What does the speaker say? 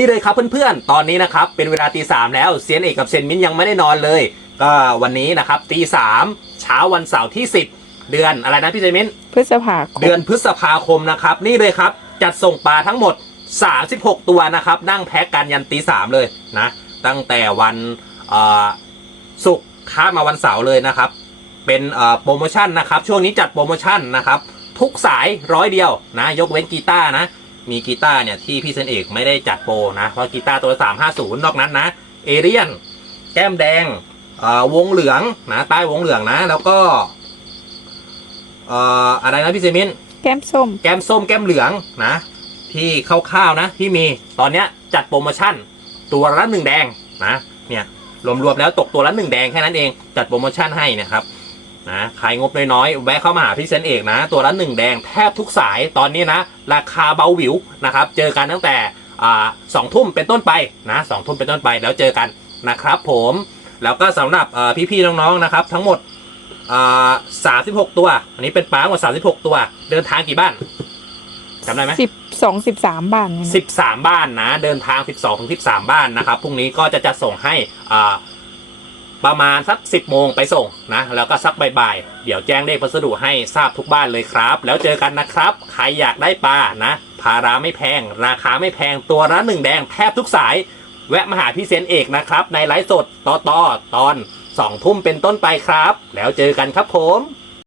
นี่เลยครับเพื่อนๆ ตอนนี้นะครับเป็นเวลาตีสามแล้วเซียนเอกกับเซยนมิ้นยังไม่ได้นอนเลย ก็วันนี้นะครับตีสามเช้าวันเสาร์ที่ 10 เดือนอะไรนะพี่เซยนมิ้นพฤษภาคมเดือนพฤษภาคมนะครับนี่เลยครับจัดส่งปลาทั้งหมด 36 ตัวนะครับนั่งแพ็กกันยันตีสามเลยนะตั้งแต่วันเอ่อศุกร์ข้ามมาวันเสาร์เลยนะครับ เป็นเอ่อโปรโมชั่นนะครับช่วงนี้จัดโปรโมชั่นนะครับทุกสายร้อยเดียวนะยกเว้นกีตาร์นะ มีกีตาร์เนี่ยที่พี่เซนเอกไม่ได้จัดโปรนะ เพราะกีตาร์ตัวละ350 นอกนั้นนะ เอเรียน แก้มแดงเอ่อวงเหลืองนะใต้วงเหลืองนะ แล้วก็เอ่ออะไรนะพี่เซมินแก้มส้ม แก้มส้มแก้มเหลืองนะ ที่คร่าวๆนะที่มีตอนเนี้ยจัดโปรโมชั่นตัวละหนึ่งแดงนะเนี่ยรวมๆแล้วตกตัวละหนึ่งแดงแค่นั้นเองจัดโปรโมชั่นให้เนะครับ นะใครงบน้อยๆแวะเข้ามาหาพี่เซนเอกนะ ตัวละหนึ่งแดงแทบทุกสายตอนนี้นะ ราคาเบาหวิวนะครับ เจอกันตั้งแต่อ่าสองทุ่มเป็นต้นไปนะสองทุ่มเป็นต้นไปแล้วเจอกันนะครับ ผมแล้วก็สำหรับเอ่อพี่ๆน้องๆนะครับ ทั้งหมดสามสิบหกตัว อันนี้เป็นปลาหมดสามสิบหกตัว เดินทางกี่บ้านจำได้ไหมสิบสองสิบสามบาทเนี่ยนะสิบสามบ้านนะ เดินทางสิบสองถึงสิบสามบ้านนะครับพรุ่งนี้ก็จะจัดส่งให้อ่า ประมาณสักสิบโมงไปส่งนะ แล้วก็สักบ่ายๆเดี๋ยวแจ้งเลขพัสดุให้ทราบทุกบ้านเลยครับ แล้วเจอกันนะครับ ใครอยากได้ปลานะภาราไม่แพง ราคาไม่แพงตัวละหนึ่งแดงแทบทุกสาย แวะมาหาพี่เซนเอกนะครับ ในไลฟ์สดต่อต่อตอนสองทุ่มเป็นต้นไปครับ แล้วเจอกันครับผม